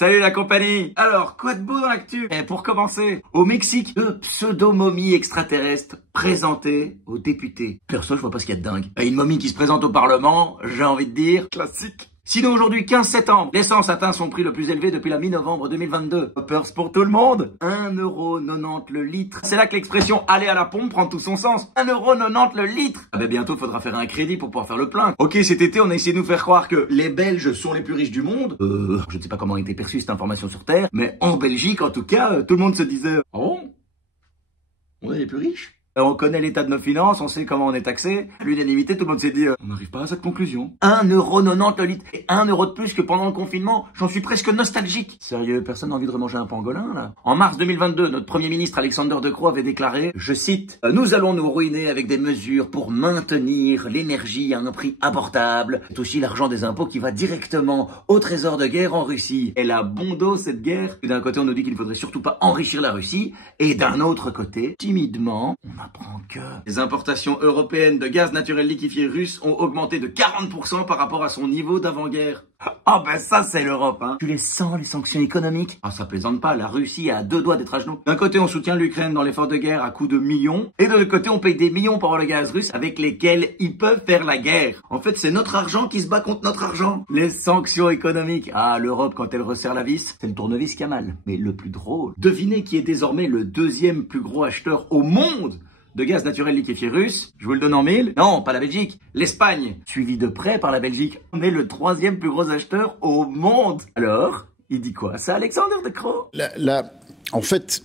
Salut la compagnie. Alors, quoi de beau dans l'actu? Et pour commencer, au Mexique, deux pseudo-momies extraterrestres présentées aux députés. Perso, je vois pas ce qu'il y a de dingue. Une momie qui se présente au Parlement, j'ai envie de dire, classique. Sinon aujourd'hui, 15 septembre, l'essence atteint son prix le plus élevé depuis la mi-novembre 2022. Poppers pour tout le monde, 1,90 € le litre. C'est là que l'expression aller à la pompe prend tout son sens. 1,90 € le litre. Ah ben bientôt, faudra faire un crédit pour pouvoir faire le plein. Ok, cet été, on a essayé de nous faire croire que les Belges sont les plus riches du monde. Je ne sais pas comment a été perçue cette information sur Terre, mais en Belgique, en tout cas, tout le monde se disait « Oh, on est les plus riches ?» On connaît l'état de nos finances, on sait comment on est taxé. L'unanimité, tout le monde s'est dit on n'arrive pas à cette conclusion. 1,90 € le litre. Et 1 € de plus que pendant le confinement. J'en suis presque nostalgique. Sérieux, personne n'a envie de remanger un pangolin, là? En mars 2022, notre premier ministre Alexander De Croo avait déclaré, je cite, nous allons nous ruiner avec des mesures pour maintenir l'énergie à un prix abordable. C'est aussi l'argent des impôts qui va directement au trésor de guerre en Russie. Elle a bon dos, cette guerre. D'un côté, on nous dit qu'il ne faudrait surtout pas enrichir la Russie. Et d'un autre côté, timidement, on apprend que les importations européennes de gaz naturel liquéfié russe ont augmenté de 40% par rapport à son niveau d'avant-guerre. Ah ben ça c'est l'Europe, hein. Tu les sens, les sanctions économiques? Ah ça plaisante pas, la Russie est à deux doigts d'être à genoux. D'un côté on soutient l'Ukraine dans l'effort de guerre à coups de millions, et de l'autre côté on paye des millions pour avoir le gaz russe avec lesquels ils peuvent faire la guerre. En fait c'est notre argent qui se bat contre notre argent. Les sanctions économiques. Ah l'Europe quand elle resserre la vis, c'est le tournevis qui a mal. Mais le plus drôle, devinez qui est désormais le deuxième plus gros acheteur au monde de gaz naturel liquéfié russe? Je vous le donne en mille. Non, pas la Belgique, l'Espagne, suivi de près par la Belgique. On est le troisième plus gros acheteur au monde. Alors, il dit quoi ça, Alexander De Croo? En fait...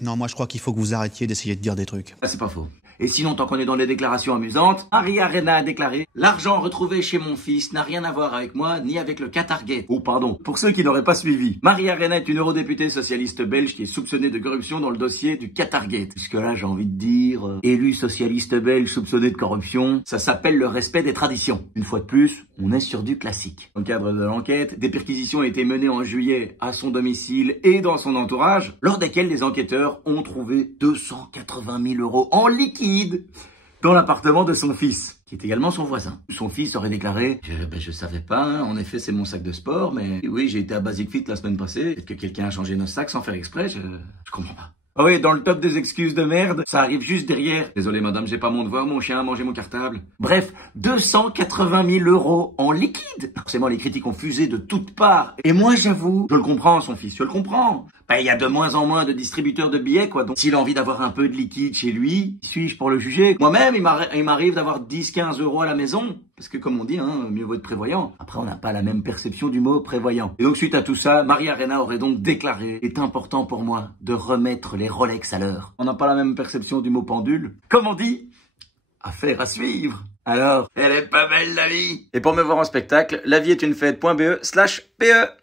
Non, moi je crois qu'il faut que vous arrêtiez d'essayer de dire des trucs. Ah, c'est pas faux. Et sinon, tant qu'on est dans les déclarations amusantes, Maria Arena a déclaré « L'argent retrouvé chez mon fils n'a rien à voir avec moi, ni avec le Qatargate. » Oh pardon, pour ceux qui n'auraient pas suivi. Maria Arena est une eurodéputée socialiste belge qui est soupçonnée de corruption dans le dossier du Qatargate. Puisque là, j'ai envie de dire, élu socialiste belge soupçonné de corruption, ça s'appelle le respect des traditions. Une fois de plus, on est sur du classique. Dans le cadre de l'enquête, des perquisitions ont été menées en juillet à son domicile et dans son entourage, lors desquelles les enquêteurs ont trouvé 280 000 € en liquide dans l'appartement de son fils, qui est également son voisin. Son fils aurait déclaré je savais pas, hein. En effet c'est mon sac de sport, mais oui j'ai été à Basic Fit la semaine passée, peut-être que quelqu'un a changé nos sacs sans faire exprès, je comprends pas. Ah oui, dans le top des excuses de merde, ça arrive juste derrière. Désolé madame, j'ai pas mon devoir, mon chien a mangé mon cartable. Bref, 280 000 € en liquide. Forcément, les critiques ont fusé de toutes parts. Et moi, j'avoue, je le comprends, son fils, je le comprends. Bah, il y a de moins en moins de distributeurs de billets, quoi. Donc, s'il a envie d'avoir un peu de liquide chez lui, suis-je pour le juger? Moi-même, il m'arrive d'avoir 10-15 € à la maison. Parce que, comme on dit, hein, mieux vaut être prévoyant. Après, on n'a pas la même perception du mot prévoyant. Et donc, suite à tout ça, Maria Arena aurait donc déclaré « C'est important pour moi de remettre les Rolex à l'heure. » On n'a pas la même perception du mot pendule. Comme on dit, affaire à suivre. Alors, elle est pas belle la vie. Et pour me voir en spectacle, lavie est une fête.be/PE.